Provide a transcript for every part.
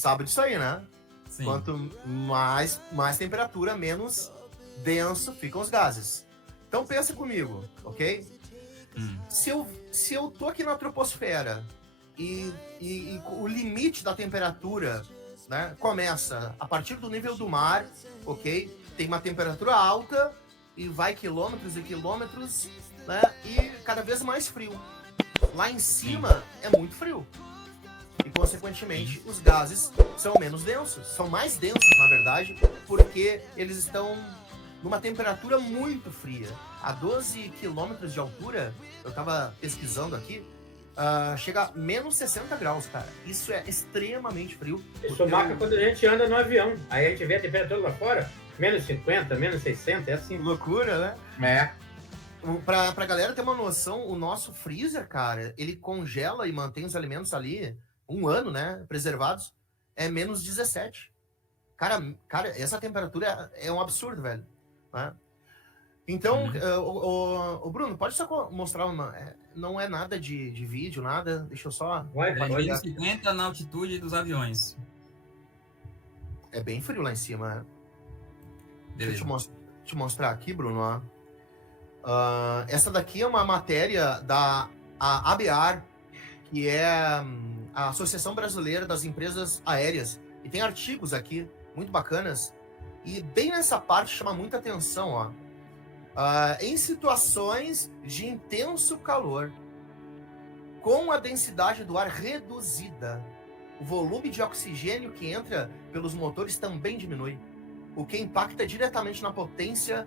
sabe disso aí, né? Sim. Quanto mais temperatura, menos denso ficam os gases. Então pensa comigo, ok? Se eu tô aqui na troposfera e o limite da temperatura, né, começa a partir do nível do mar, ok? Tem uma temperatura alta e vai quilômetros e quilômetros, né? E cada vez mais frio. Lá em cima é muito frio. E, consequentemente, os gases são menos densos. São mais densos, na verdade, porque eles estão numa temperatura muito fria. A 12 quilômetros de altura, eu tava pesquisando aqui, chega a menos 60 graus, cara. Isso é extremamente frio. Isso marca quando a gente anda no avião. Aí a gente vê a temperatura lá fora, menos 50, menos 60, é assim. Loucura, né? É. Pra galera ter uma noção, o nosso freezer, cara, ele congela e mantém os alimentos ali 1 ano, né, preservados, é menos 17. Cara, essa temperatura é um absurdo, velho. Né? Então, o Bruno, pode só mostrar uma... não é nada de vídeo, nada. Deixa eu só... menos 50 na altitude dos aviões. É bem frio lá em cima, né? Beleza. Deixa eu te mostrar aqui, Bruno, ó. Essa daqui é uma matéria da ABAR, que é a Associação Brasileira das Empresas Aéreas. E tem artigos aqui muito bacanas. E bem nessa parte chama muita atenção, ó. Em situações de intenso calor, com a densidade do ar reduzida, o volume de oxigênio que entra pelos motores também diminui, o que impacta diretamente na potência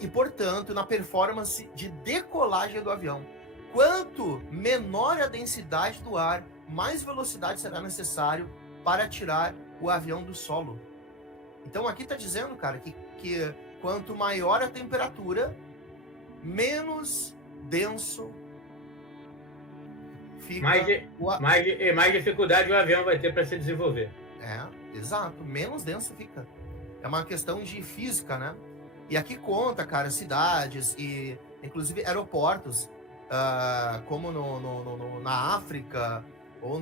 e, portanto, na performance de decolagem do avião. Quanto menor a densidade do ar, mais velocidade será necessário para tirar o avião do solo. Então aqui está dizendo, cara, que quanto maior a temperatura, menos denso fica... Mais dificuldade o avião vai ter para se desenvolver. Exato. Menos denso fica. É uma questão de física, né? E aqui conta, cara, cidades e, inclusive, aeroportos, como na África ou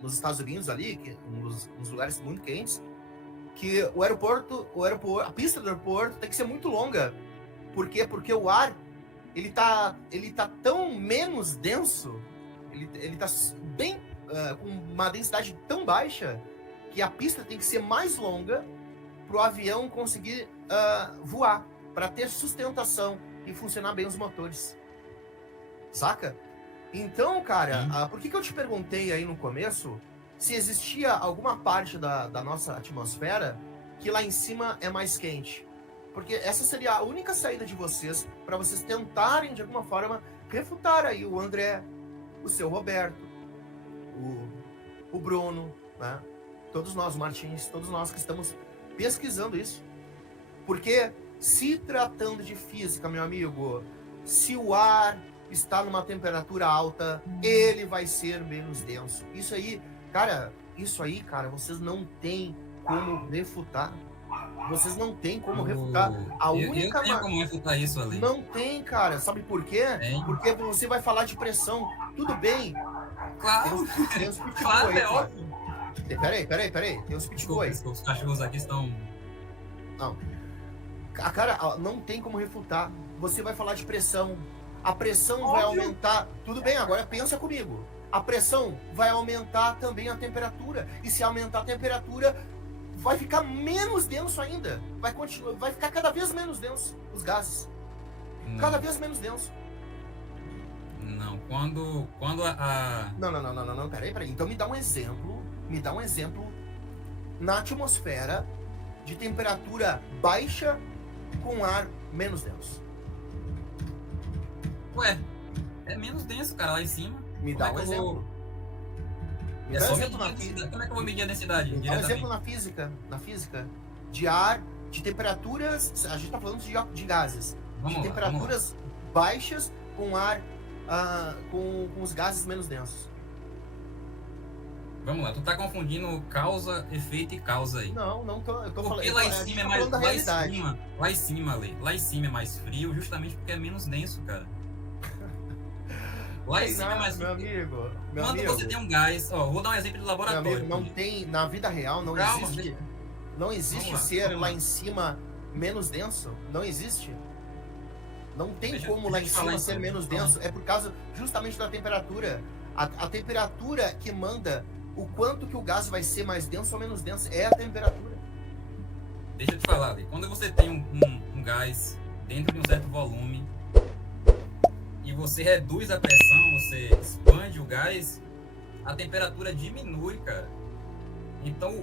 nos Estados Unidos ali, nos lugares muito quentes, que a pista do aeroporto tem que ser muito longa. Por quê? Porque o ar, ele tá tão menos denso, ele tá bem, com uma densidade tão baixa, que a pista tem que ser mais longa para o avião conseguir voar, para ter sustentação e funcionar bem os motores. Saca? Então, cara, por que eu te perguntei aí no começo se existia alguma parte da nossa atmosfera que lá em cima é mais quente? Porque essa seria a única saída de vocês para vocês tentarem, de alguma forma, refutar aí o André, o seu Roberto, o Bruno, né? Todos nós, Martins, todos nós que estamos pesquisando isso. Porque, se tratando de física, meu amigo, se o ar está numa temperatura alta, ele vai ser menos denso. Isso aí, cara, vocês não têm como refutar. Vocês não têm como refutar. Eu tenho como refutar isso ali. Não tem, cara. Sabe por quê? Porque você vai falar de pressão. Tudo bem. Claro. Tem uns pitbull Claro, aí, é óbvio. Peraí. Tem uns pitbull aí. Os cachorros aqui estão... Não. Cara, não tem como refutar. Você vai falar de pressão. A pressão vai aumentar. Tudo bem, agora pensa comigo. A pressão vai aumentar também a temperatura. E se aumentar a temperatura, vai ficar menos denso ainda. Vai ficar cada vez menos denso os gases. Não. Cada vez menos denso. Não, quando a... Não, peraí. Então me dá um exemplo na atmosfera de temperatura baixa com ar menos denso. Ué, é menos denso, cara, lá em cima. Me dá um exemplo. Me dá um exemplo na física. Como é que eu vou medir a densidade? Me dá um exemplo na física. De ar, de temperaturas... A gente tá falando de gases. De temperaturas baixas com ar... com os gases menos densos. Vamos lá, tu tá confundindo causa, efeito e causa aí. Não tô falando... Porque lá em cima é mais... Lá em cima é mais frio, justamente porque é menos denso, cara. Lá em cima é mais meu amigo. Quando você tem um gás, ó, vou dar um exemplo de Meu laboratório. amigo, não tem, na vida real, não Calma, existe. Não existe ser lá em cima menos denso. Não existe. Não tem como lá em cima ser menos denso. É por causa justamente da temperatura. A temperatura que manda o quanto que o gás vai ser mais denso ou menos denso é a temperatura. Deixa eu te falar, Lê. Quando você tem um gás dentro de um certo volume e você reduz a pressão, você expande o gás, a temperatura diminui, cara. Então,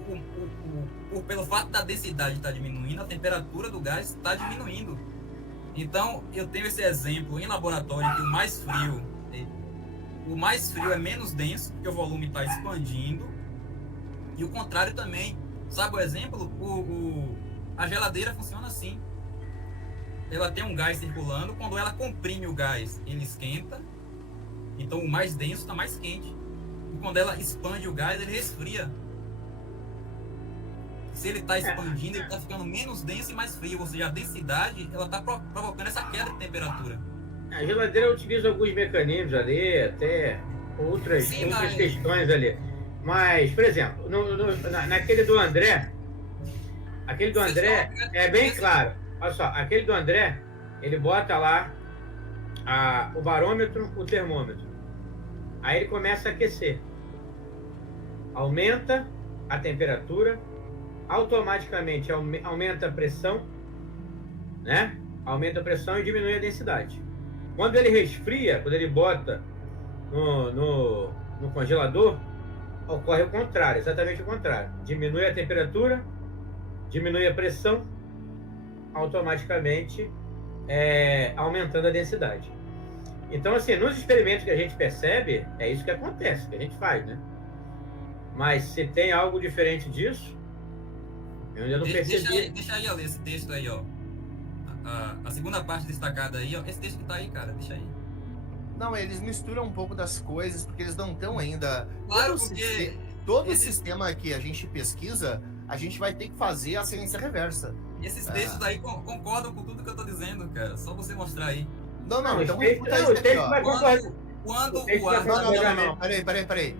pelo fato da densidade estar diminuindo, a temperatura do gás está diminuindo. Então, eu tenho esse exemplo em laboratório que o mais frio é menos denso, porque o volume está expandindo. E o contrário também. Sabe o exemplo? A geladeira funciona assim. Ela tem um gás circulando. Quando ela comprime o gás, ele esquenta. Então, o mais denso está mais quente. E quando ela expande o gás, ele resfria. Se ele está expandindo, ele está ficando menos denso e mais frio. Ou seja, a densidade ela está provocando essa queda de temperatura. A geladeira utiliza alguns mecanismos ali, até outras questões ali. Mas, por exemplo, naquele do André, é bem claro. Olha só, aquele do André, ele bota lá o barômetro, o termômetro. Aí ele começa a aquecer. Aumenta a temperatura, automaticamente aumenta a pressão, né? Aumenta a pressão e diminui a densidade. Quando ele resfria, quando ele bota no congelador, ocorre o contrário, exatamente o contrário. Diminui a temperatura, diminui a pressão, automaticamente aumentando a densidade. Então, assim, nos experimentos que a gente percebe, é isso que acontece, que a gente faz, né? Mas se tem algo diferente disso, eu ainda não percebi. Deixa aí, ó, ler esse texto aí, ó. A segunda parte destacada aí, ó. Esse texto que tá aí, cara, deixa aí. Não, eles misturam um pouco das coisas, porque eles não estão ainda... Claro, porque... Todo sistema que a gente pesquisa, a gente vai ter que fazer a ciência reversa. Esses textos aí concordam com tudo que eu tô dizendo, cara. Só você mostrar aí. Não, então refuta isso aqui, ó. Quando o ar... Não, peraí.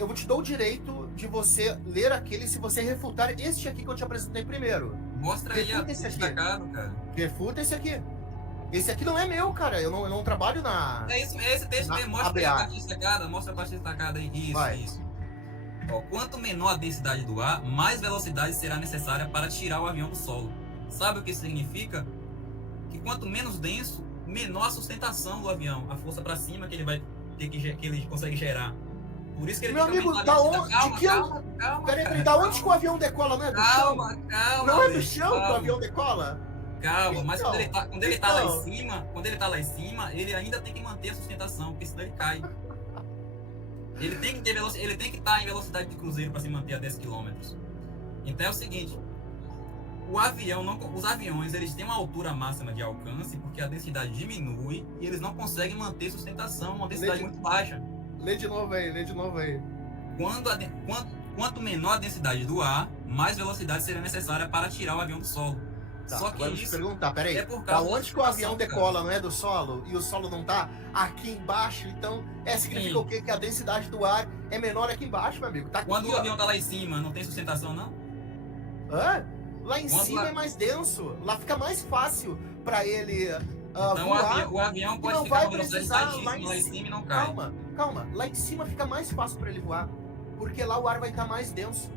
Eu te dou o direito de você ler aquele se você refutar este aqui que eu te apresentei primeiro. Mostra aí Refuta esse aqui. destacado, cara. Refuta esse aqui. Esse aqui não é meu, cara. Eu não trabalho na... É esse texto mesmo. Mostra a parte destacada. Mostra a parte destacada aí. Isso. Ó, quanto menor a densidade do ar, mais velocidade será necessária para tirar o avião do solo. Sabe o que isso significa? Que quanto menos denso, menor a sustentação do avião. A força para cima que ele vai ter que ele consegue gerar. Por isso que ele Meu amigo, da onde? Calma. Peraí, da onde que o avião decola? Não é do chão? Calma. Não é do chão que o avião decola? Calma, mas quando ele tá lá em cima, ele ainda tem que manter a sustentação, porque senão ele cai. Ele tem que estar em velocidade de cruzeiro para se manter a 10 km. Então é o seguinte, os aviões eles têm uma altura máxima de alcance porque a densidade diminui e eles não conseguem manter sustentação, uma densidade muito baixa. Lê de novo aí. Quanto menor a densidade do ar, mais velocidade será necessária para tirar o avião do solo. Tá, só que agora deixa eu te perguntar, peraí. por Da causa onde que o avião decola, não é do solo? E o solo não tá aqui embaixo, então significa o quê? Que a densidade do ar é menor aqui embaixo, meu amigo. Tá aqui, Quando o avião tá lá em cima, não tem sustentação, não? Hã? Lá em cima é mais denso. Lá fica mais fácil pra ele então voar. O avião pode não ficar vai com velocidade precisar altíssima lá em cima e não cai. Calma. Lá em cima fica mais fácil pra ele voar. Porque lá o ar vai estar mais denso.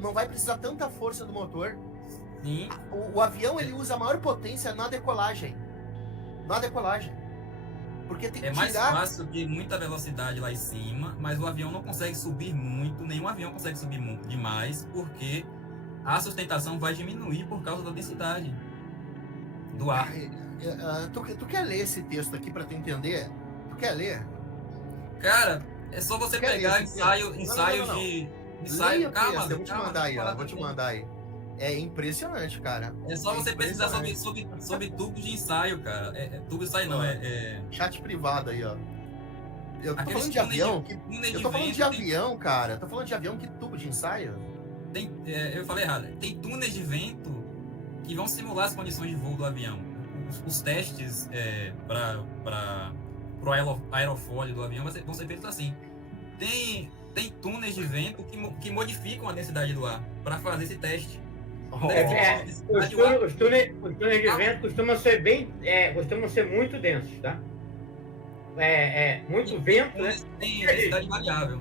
Não vai precisar tanta força do motor. Sim. O avião ele usa a maior potência na decolagem. Porque tem que mais fácil ter muita velocidade lá em cima, mas o avião não consegue subir muito, nenhum avião consegue subir muito demais, porque a sustentação vai diminuir por causa da densidade do ar. Tu quer ler esse texto aqui pra tu entender? Tu quer ler? Cara, é só você pegar ensaios de... Calma, eu vou te mandar aí, É impressionante, cara. É só você pesquisar sobre tubos de ensaio, cara. Tubo de ensaio não, Chat privado aí, ó. Eu tô falando de avião. Cara. Eu tô falando de avião, que tubo de ensaio? Eu falei errado. Tem túneis de vento que vão simular as condições de voo do avião. Os testes para pro aerofólio do avião vão ser feitos assim. Tem túneis de vento que modificam a densidade do ar para fazer esse teste. Os túneis de vento costumam ser muito densos, tá? Muito vento, né? Tem densidade variável.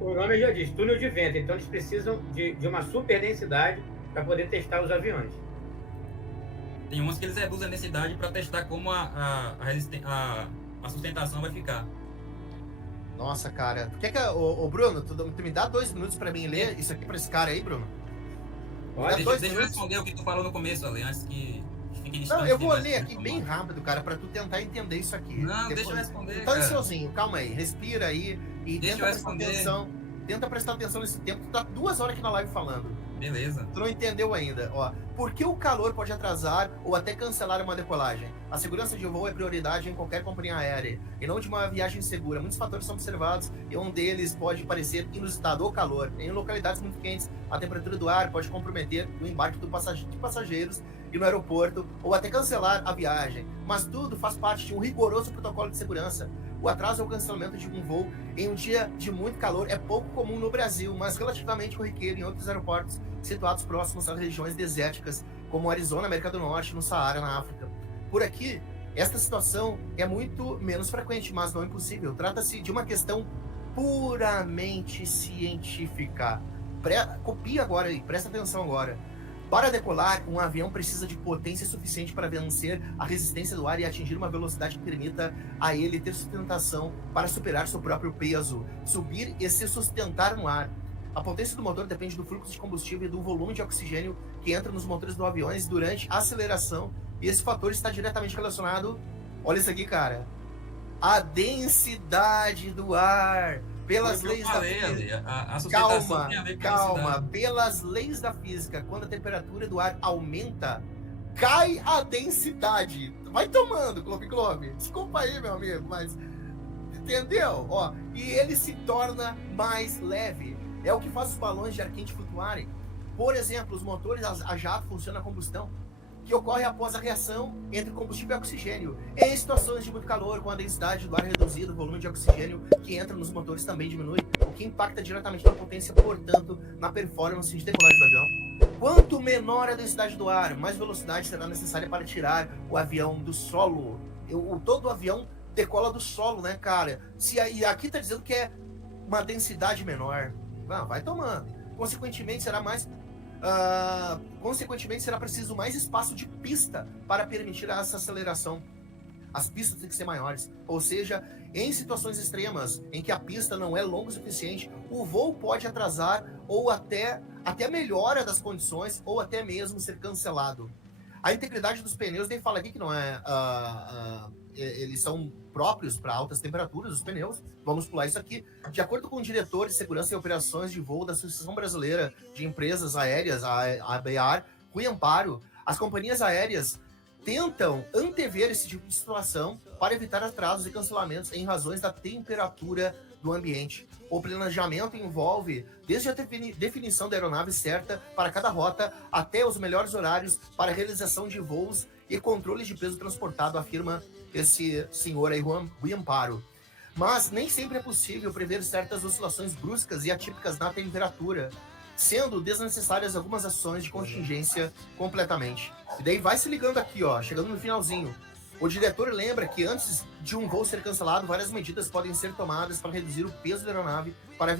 O nome já diz, túnel de vento. Então eles precisam de uma super densidade para poder testar os aviões. Tem uns que eles reduzem a densidade para testar como a sustentação vai ficar. Nossa, cara. Tu quer que... Ô, Bruno, tu me dá 2 minutos pra mim ler isso aqui pra esse cara aí, Bruno? Deixa eu responder o que tu falou no começo, Ale, antes que fique distante. Não, eu vou ler aqui bem rápido, cara, pra tu tentar entender isso aqui. Não, deixa eu responder, Tá ansiosinho, calma aí. Respira aí e Deixa eu responder. Tenta prestar atenção nesse tempo. Tu tá 2 horas aqui na live falando. Beleza. Tu não entendeu ainda, ó. Por que o calor pode atrasar ou até cancelar uma decolagem? A segurança de voo é prioridade em qualquer companhia aérea, e não de uma viagem segura. Muitos fatores são observados e um deles pode parecer inusitado, o calor. Em localidades muito quentes, a temperatura do ar pode comprometer o embarque de passageiros e no aeroporto, ou até cancelar a viagem. Mas tudo faz parte de um rigoroso protocolo de segurança. O atraso ou cancelamento de um voo em um dia de muito calor é pouco comum no Brasil, mas relativamente corriqueiro em outros aeroportos situados próximos às regiões desérticas, como Arizona, América do Norte, no Saara, na África. Por aqui, esta situação é muito menos frequente, mas não impossível. Trata-se de uma questão puramente científica. Copia agora aí, presta atenção agora. Para decolar, um avião precisa de potência suficiente para vencer a resistência do ar e atingir uma velocidade que permita a ele ter sustentação para superar seu próprio peso, subir e se sustentar no ar. A potência do motor depende do fluxo de combustível e do volume de oxigênio que entra nos motores do avião durante a aceleração, e esse fator está diretamente relacionado, olha isso aqui, cara, à densidade do ar. Pelas leis da física. A sustentação tem a ver com Calma. Pelas leis da física, quando a temperatura do ar aumenta, cai a densidade. Vai tomando, Globe. Desculpa aí, meu amigo, mas entendeu? Ó, e ele se torna mais leve. É o que faz os balões de ar quente flutuarem. Por exemplo, os motores a jato funcionam a combustão, que ocorre após a reação entre combustível e oxigênio. Em situações de muito calor, com a densidade do ar reduzida, o volume de oxigênio que entra nos motores também diminui, o que impacta diretamente na potência, portanto, na performance de decolagem do avião. Quanto menor a densidade do ar, mais velocidade será necessária para tirar o avião do solo. Todo avião decola do solo, né, cara? E aqui tá dizendo que é uma densidade menor. Vai tomando. Consequentemente, será preciso mais espaço de pista para permitir essa aceleração. As pistas têm que ser maiores. Ou seja, em situações extremas, em que a pista não é longa o suficiente, o voo pode atrasar ou até melhora das condições, ou até mesmo ser cancelado. A integridade dos pneus, nem fala aqui que não é... eles são próprios para altas temperaturas, os pneus. Vamos pular isso aqui. De acordo com o diretor de segurança e operações de voo da Associação Brasileira de Empresas Aéreas, a ABAR, Rui Amparo, as companhias aéreas tentam antever esse tipo de situação para evitar atrasos e cancelamentos em razões da temperatura do ambiente. O planejamento envolve desde a definição da aeronave certa para cada rota até os melhores horários para a realização de voos e controle de peso transportado, afirma esse senhor aí, Rui Amparo. Mas nem sempre é possível prever certas oscilações bruscas e atípicas na temperatura, sendo desnecessárias algumas ações de contingência completamente. E daí vai se ligando aqui, ó, chegando no finalzinho. O diretor lembra que antes de um voo ser cancelado, várias medidas podem ser tomadas para reduzir o peso da aeronave para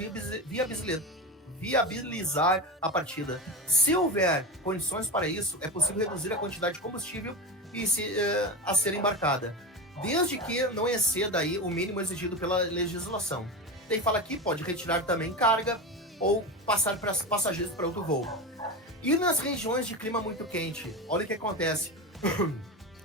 viabilizar a partida. Se houver condições para isso, é possível reduzir a quantidade de combustível a ser embarcada, desde que não exceda aí o mínimo exigido pela legislação. Daí fala aqui, pode retirar também carga ou passar para passageiros para outro voo. E nas regiões de clima muito quente, olha o que acontece.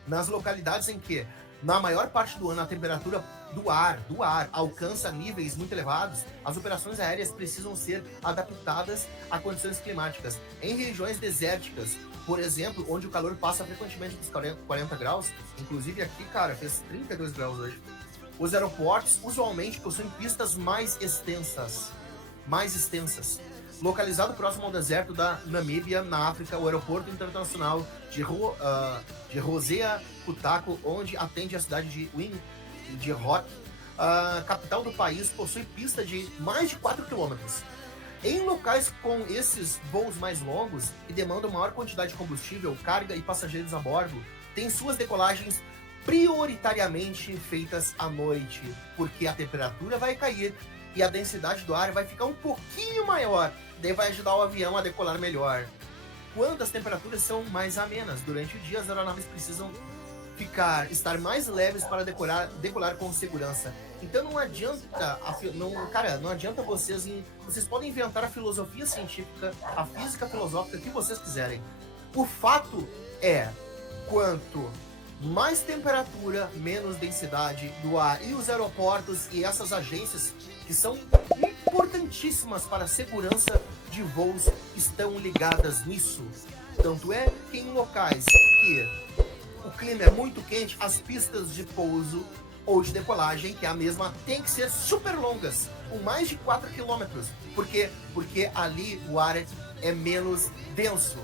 Nas localidades em que, na maior parte do ano, a temperatura do ar alcança níveis muito elevados, as operações aéreas precisam ser adaptadas a condições climáticas. Em regiões desérticas, por exemplo, onde o calor passa frequentemente dos 40 graus, inclusive aqui, cara, fez 32 graus hoje, os aeroportos usualmente possuem pistas mais extensas. Localizado próximo ao deserto da Namíbia, na África, o aeroporto internacional de Rosea Kutako, onde atende a cidade de Windhoek, capital do país, possui pista de mais de 4 quilômetros. Em locais com esses voos mais longos e demandam maior quantidade de combustível, carga e passageiros a bordo, tem suas decolagens prioritariamente feitas à noite, porque a temperatura vai cair e a densidade do ar vai ficar um pouquinho maior, daí vai ajudar o avião a decolar melhor. Quando as temperaturas são mais amenas, durante o dia as aeronaves precisam estar mais leves para decolar com segurança. Então não adianta, não adianta vocês podem inventar a filosofia científica, a física filosófica que vocês quiserem. O fato é, quanto mais temperatura, menos densidade do ar. E os aeroportos e essas agências que são importantíssimas para a segurança de voos estão ligadas nisso. Tanto é que em locais que o clima é muito quente, as pistas de pouso ou de decolagem, que é a mesma, tem que ser super longas, com mais de 4 km. Por quê? Porque ali o ar é menos denso.